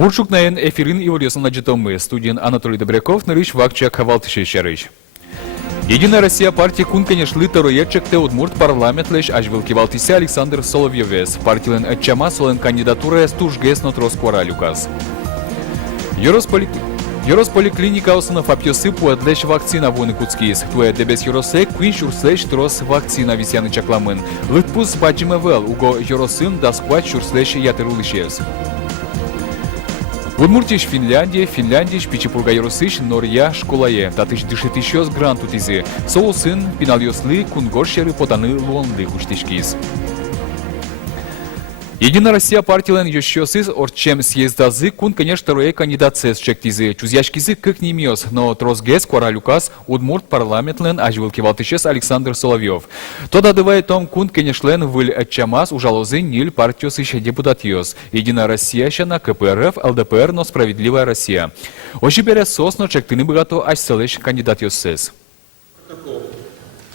Бурчук наен эфирин иволесын аджитомы. Студент Анатолий Добряков нарыш вакчак хавалтыши шарыш. Единая Россия партия кун, конечно, литороечек удмурт парламент лишь ажвилки валтисе Александр Соловьевес. Партиялен отчама солен кандидатура стужгес нотрос кваралюкас. Юросполиклиника осынов апьосы пуэдлеш вакцина войны куцкис. Туэ дебес юросе квин шурслеш трос вакцина висяны чакламын. Лытпус баджимевел уго юросын даскват шурслеш ятырулышес. Удмуртиш Финляндия, Пичепурга юросыш, Норья, школае. Татыш дышетышёс гранту тизи. Соусын, пинальёслы, кунгоршеры потаны луонды хуштишкис. Единая Россия партиялен ещёсыз орчем съездазы кун, конечно, второй кандидат сес чектизы. Чузяшкизы как не мёс, но тросгес кваралюкас удмурт парламентлен ажвилки валтышес Александр Соловьев. Тода дывает том кун, конечно, выль отчамас ужалозы ниль партиос еще депутатиос. Единая Россия щана КПРФ, ЛДПР, но справедливая Россия. Оши бере сосно чектыны богато аж селеш кандидатиос сес.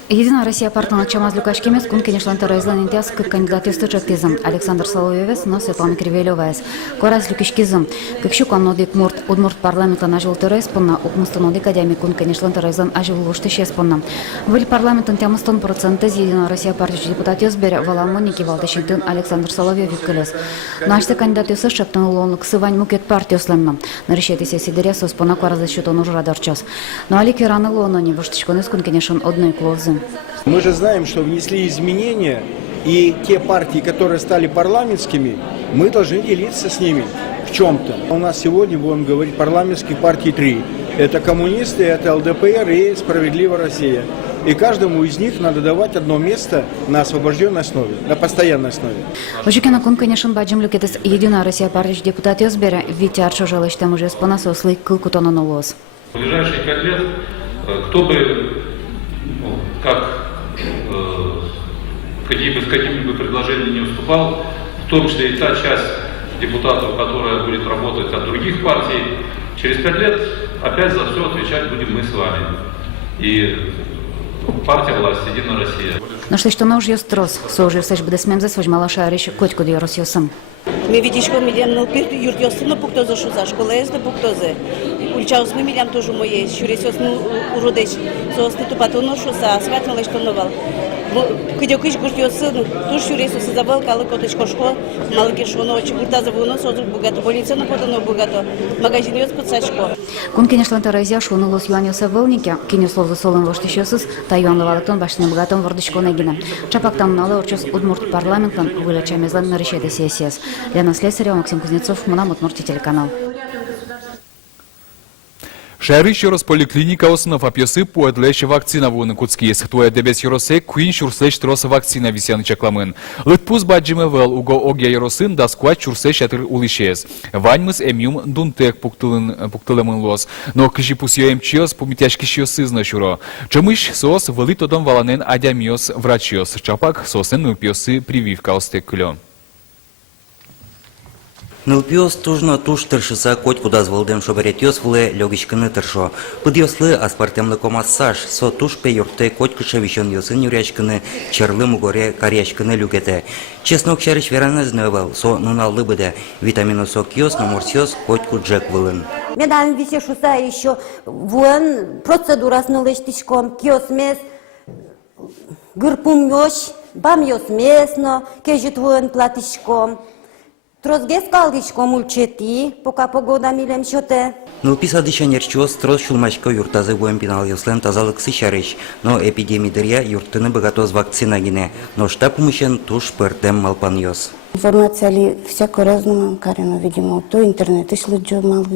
Единая Россия партия начала с Лукашкемес, кун, конечно, терроизлан интиас, как кандидат источектизм. Александр Соловьевес, но Светлана Кривелевес. Кораз Люкишкизм. Как щука нодик удмурт парламента нажил терроиспонна, укмусто нодик адями, кун, конечно, терроизлан ажил луштышеспонна. Выль парламент интиамастон процент из Единая Россия партия депутатиос бере валамоники валтышинтын Александр Соловьев виккелес. Наште кандидатиосы шептан лонлык сывань мукет партиосленна. Нарышети се сидересос пона квара за счетон уже радарчас. Но алики рано лонони, воштышконес, кун, конечно, одной клозы. Мы же знаем, что внесли изменения, и те партии, которые стали парламентскими, мы должны делиться с ними в чем-то. У нас сегодня, будем говорить, парламентских партий 3. Это коммунисты, это ЛДПР и «Справедливая Россия». И каждому из них надо давать одно место на освобожденной основе, на постоянной основе. Ожикена кун, конечно, баджим люкетес Единая Россия партия депутатиос бере витяр шожалыштем уже спонасослый кылкутона нолос. В ближайшие 5 лет кто бы с какими бы предложениями не уступал, в том числе и та часть депутатов, которая будет работать от других партий, через 5 лет опять за все отвечать будем мы с вами. И партия власть, Единая Россия. Но что на уже строс, сожив сеш буде смем за свой малаша речь котку до Росиосам. Мы видишь, что мы идем на пир юртёсы, но пукто за шуза, школа есть на пуктозе. Ульчаус мы идем тоже моей, шуресёс ну уродеч, соосты ту патону шуза, сватнула что новал. Когда кыш гуртёсы, туш шуресёсы забыл, калы коточко шко, малки шо ночи гурта завуно, созук богато, больница на потону богато, магазин ёс под сачко. Кун, конечно, таразия шунулос юанёса волники, кинёслов за солом воштышёсыз, та юанлавалактон башны богатом вордышко негина. Чапактам налы орчос удмурт парламентлан вылечамезлан на решете сессиес. Лена Слесарева, Максим Кузнецов, Мунам, Удмуртия, телеканал. Шарыш юросполиклиника осынов апьосы пуэдлеши вакцина войны куцкис. Туэ дебес юросе куин шурслеш трос вакцина висяны чакламын. Лытпус баджимевел уго огя юросын даскват шурслеш атыр улишес. Ваньмыс эмюм дунтек пуктылымын лос. Но кыжипус йоэмчиос пумитяшкишиосы знашуро. Чамыш сос вылытодом валанен адямиос врачиос. Чапак сосен нупьосы прививка остекклё. Нылпиос тужно туш тыршыса коть куда звалдем шобаретьос вле лёгичканы тыршо. Подъёслы аспартемлы комассаж, со туш пе юрте коть кышевищен ёсын юрячканы, черлы мугоре карячканы люгете. Честно кшарыч вераны знövал, со нуналы быде, витаминосок ёс, наморсёс коть куджек вылын. Медан висе шуса еще вон процедура с нулештичком, киосмес, гырпум ёш, бам ёс месно, кежит вон платичком. Трозгес калдичком ульчети, пока погода милем счёте. Ну писадыша нерчос трос шулмачко юртазы воем пинал ёслен тазалык сычарыч, но эпидемидерия юртыны богатоз вакцина гине, но штаб умыщен туш пертем малпан ёс. Информация ли всяко разному, карено, видимо, то интернет ислыджу мал,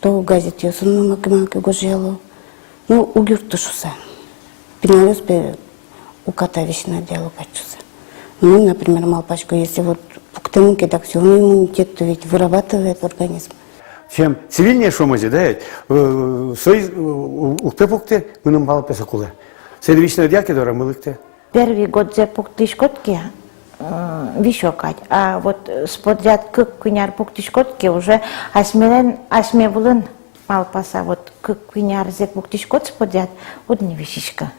то газет ёсын, но макималки гожело. Ну, у юртышуса. Пинал ёс бе укатавищ на дело качуса. Ну, например, малпачку, если вот пуктему кедакционный иммунитет, то ведь вырабатывает организм. Чем цивильнее шумази, да, пукте мы нам мало песакулы. Следующий день, который мы лыкте. Первый год за пуктишкотки вишокать, а вот сподряд как куняр пуктишкотки уже асмевулын малпаса, вот как куняр за пуктишкот сподряд, вот не вишишка.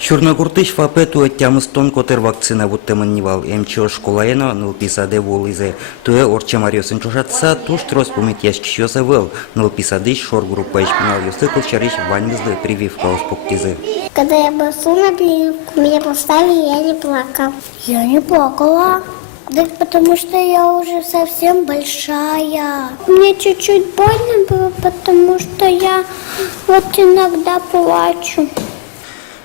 Чорногуртиш фапету оттямыстон котер вакцина вуттеманнивал МЧО школаено нылписаде волизе. Туе орча мариосын чошатса туш трос помыть яшкищоса вел. Нылписадыш шор группа ишпинал юсыкл чариш ваньмызлы прививка успоктизы. Когда я бросу на прививку, меня поставили, я не плакал. Я не плакала. Да потому что я уже совсем большая. Мне чуть-чуть больно было, потому что я вот иногда плачу.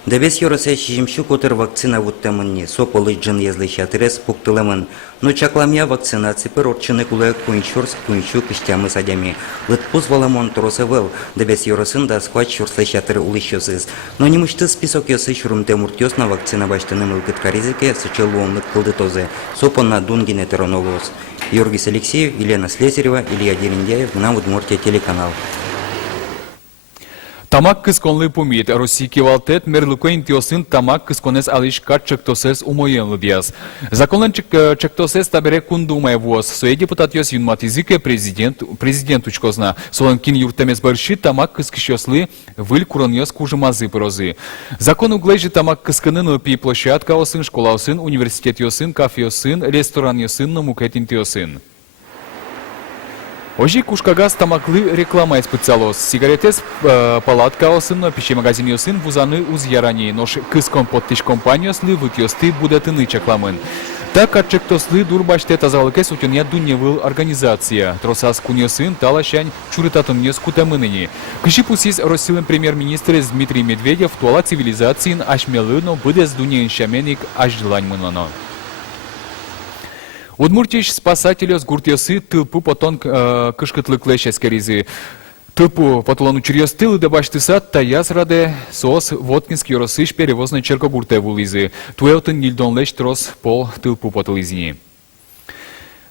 Дебес йоросе шижимшу котер вакцина вуттеманни, со полыджын езлеща терес пуктылемын. Но чакламия вакцинации пер орчыны куле куинчурс куинчу кыштямы садями. Лытпуз валамон торосевел, дебес йоросын да сквач чурслеща тер улыщосыз. Но не мышты список йосы шурумте муртёсна вакцина баштыным ылкыткаризыке сычелуон лыткылдытозе. Сопон на дунгине теронолоз. Георгий Алексеев, Елена Слесарева, Илья Дерендяев, на Удмуртия телеканал. Тамак кысконлы пумит, Российки валтет, мерлукоин тиосын тамак кысконес алишка чектосес умоен лыдияс. Законлен чектосес табере кундумай воз. Соe депутат йос юнматизике президент учкозна. Солонкин юртемес барши тамак кыскищослы выль курон йос кужымазы пырозы. Закон углежи тамак кыскынын опи площадка осын, школа осын, университет йосын, кафе осын, ресторан йосын, намукетин тиосын. Ожи кушкагаз тамаклы реклама специалос. Сигаретес палатка осын, пищи магазин йосын, вузаны уз ярани. Нош кыском подтыш компанияслы вытьосты будетыны чакламын. Так отчектослы дурбаште тазалыкес утюня дуньевыл организация. Тросас куньосын талашань чурытатын йос кутамыныни. Кыши пусис Россиялын премьер-министр Дмитрий Медведев туала цивилизациян ашмелыно быдес дуньян шаменик ажлань мынано. Удмуртиш спасатели с гуртьосы тылпу потон кышкытлыклеш эскеризы. Тылпу потолану чурьос тылы дебашты сад таяс раде соос воткинский росыш перевозной черко гурте вулизы. Туэлтын нильдон леш трос пол тылпу потолизни.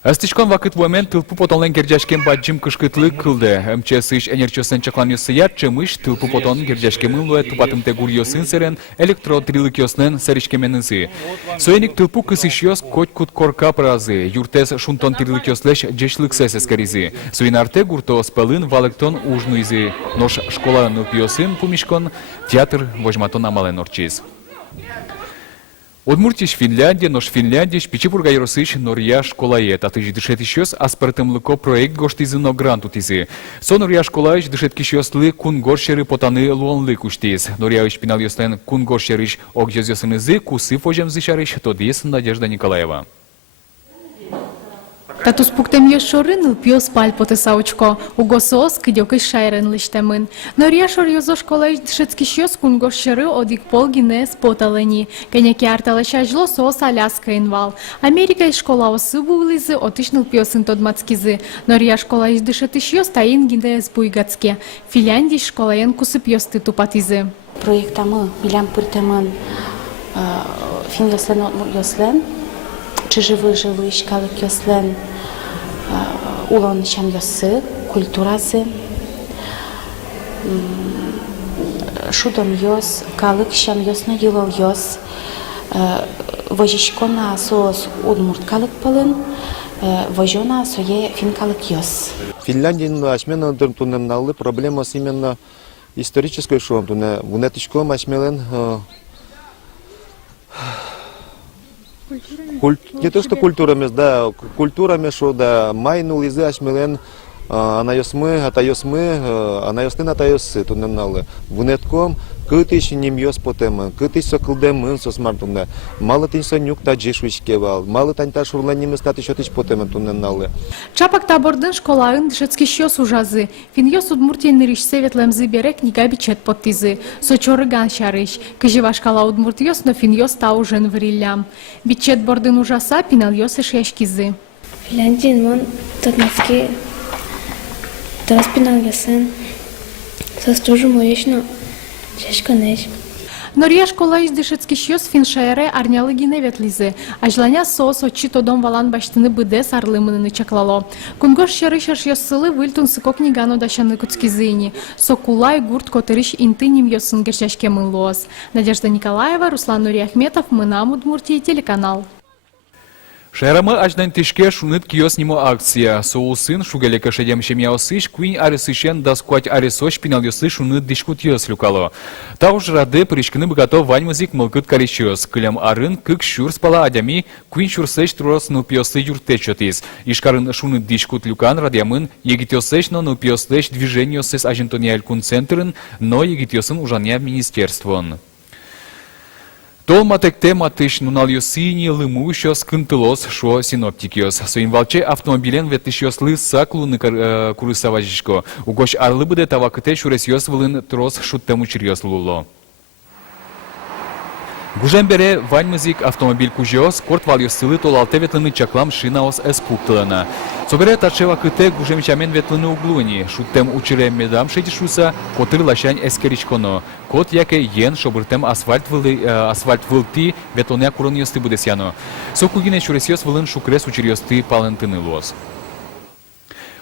Астичкон вакыт момент тылпу потонлен гердяшкен баджим кышкытлы кылды. МЧС энерчосен чакланьосы яччымыш тылпу потон гердяшкемын луэ тупатымте гурьосын серен электротрилыкёснен серишкеменызы. Соеник тылпу кысышьос котькут корка празы. Юртес шунтон трилыкёслеш джешлыксес эскеризы. Суинарте гурто спелын валыктон ужнуизы. Нош школа нылпиосын пумишкон театр вожматон амален орчиз. Удмуртиш Финляндия, нош Финляндиш, Пичипурга Яросыш, Норья школае. Татыж дышет ищёс аспартымлыко проект гоштизыно грант утизы. Со Норья школаеш дышет кишёслы кунгоршеры потаны луонлы куштиз. Норья ишпинал ёслен кунгоршерыш огёзёсынызы кусы фожем зышарыш, тодис Надежда Николаева. Татус пуктем йошорын пиос паль потесаучко, угосос кидёкой шайрен лиштемын. Норья шор йозо школаеш дышецки щёс кунгоршеры одик полгине споталени. Кенеки арталаша жло соос Аляска инвал. Америка и школа осыбу улизы отышныл пиосын тодмацкизы. Норья школаеш дышет ищёс таин гине сбуйгацке. Финляндия школаен кусы пиосты тупатизы. Проектамы милям пыртемын фин йослен йослен. Чи живы шкалык йослен улон чам йосы, культуразы. Шудом йос, калык чам йосно йылал йос. Вожишкона соос удмурт калык пылын, вожона сое фин калык йос. Финляндияның ашмен тунемналы проблемасы именно исторической шоу. Вунетичком ашмелен не то что культурами, да, культурами, что да, майнул язы ашмелен, анайосмы, атайосмы, анайосны атайосы, тунемналы. Вунетком кытыш немьёс потемын, кытыш сокылдемын сосмартунда. Малы тень сонюк та джешвичкевал, малы тань та шурланемы статы шотыш потемын тунемналы. Чапак табордын школаын дышецки щёс ужазы. Фин йос удмуртиен риш севетлемзы берек нигаби чет поттизы. Сочоры ган шарыш. Кыжыва шкала удмурт йос, но фин йос та ужен вриллям. Бичет бордын ужаса пинал йос и шешкизы. Финляндия вон татмацки распинал ясен. Состужу моечно. Чешканеш. Норья школа из дышецки щёс фин шаере арнялы гиневетлизы. Ажланя соос отчит одом валан баштыны быде сарлымыны чаклало. Кунгош шарышаш йоссылы выльтун сыкок нигано дашаны куцкизыни. Сокулай гурт котырыш интыним йосын герчашке мылоз. Надежда Николаева, Руслан Нуриахметов, Мынам Удмуртии, телеканал. Шайрамы аждан тишке шунит киос нимо акция. Соусын шугелеке шедем шемяосыш куин арисышен даскуать арисош пинальосы шунит дишкутиос люкало. Тауж раде пришкины богато ваньмазик мылкыт каричиос. Кылям арын кык шур спала адями куин шурсеш трос нупиосы юртечотис. Ишкарын шунит дишкут люкан радиамын егитиосеш но нупиослеш движениосес ажентониаль кунцентрын, но егитиосын ужаня министерствон. Толматекте матыш нуналюсини лымущос кынтылос шо синоптикиос. Своим волче автомобилен ветышьос лыса клуны курысаважишко. Угош арлы буде тавакыте шуресьос вылын трос шуттему чирьос луло. Гужембере ваньмызик автомобиль кужиос, корт вальосылы толалте ветлыны чаклам шинаос эспуктылына. Собере тачева кыте гужемчамен ветлыны углуни, шуттем учире медам шетишуса, котыр лашань эскеричконо. Кот яке йен шобыртем асфальт вылти ветлоня куроньосты будесяно. Сокугине чуресьос вылын шукрес учирьосты палентыны лос.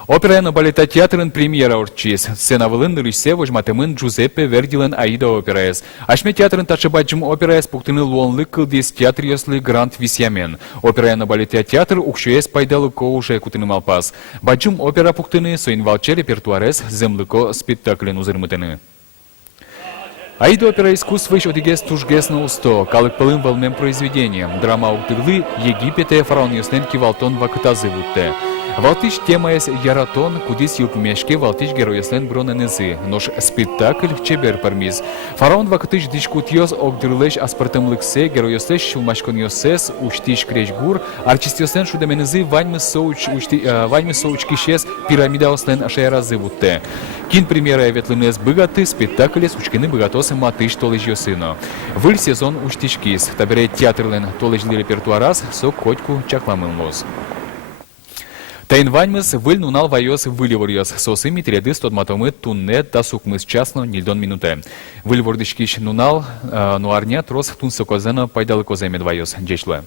Опера на балета театрын премьера орчис. Сцена вылын режиссер вожматемын Джузеппе Вердилен Аида операес. Ашме театрын тачыбаджым операес пуктыны луонлык кылдис театрьослы грант висямен. Опера на балета театр ухшуес пайдалы коуше кутыны малпас. Баджым опера пуктыны соин валче репертуарес землыко спектаклен узырмытыны. Аида опера искусства еще одигес тужгес на усто, калык пылым волмем произведением. Драма уктыглы Египете фараон юснен кивалтон вакытазы вутте. Валтиш темаес яратон, кудис юпумешке валтиш героеслен броненезы, нож спектакль чебер пармиз. Фараон вакытыш дишкутьос огдырлеш аспартемлыксе героеслеш шулмашконьосес уштиш кречгур, артистьослен шудеменезы ваньмы соуч кишес пирамида ослен ашеразы вутте. Кин премьера ветлынес быгаты спектаклес учкины быгатосы матыш толежьосыно. Выль сезон уштишкис, табере театрлен толежли репертуарас со котьку чакламылмоз. Тайн ваньмыс выль нунал вайос выливорьос, сосыми треды стодматомы тунне да сукмыс часно нильдон минуте. Выль вордышкиш нунал, нуарня трос тун сокозена пайдалы коземед вайос, джечле.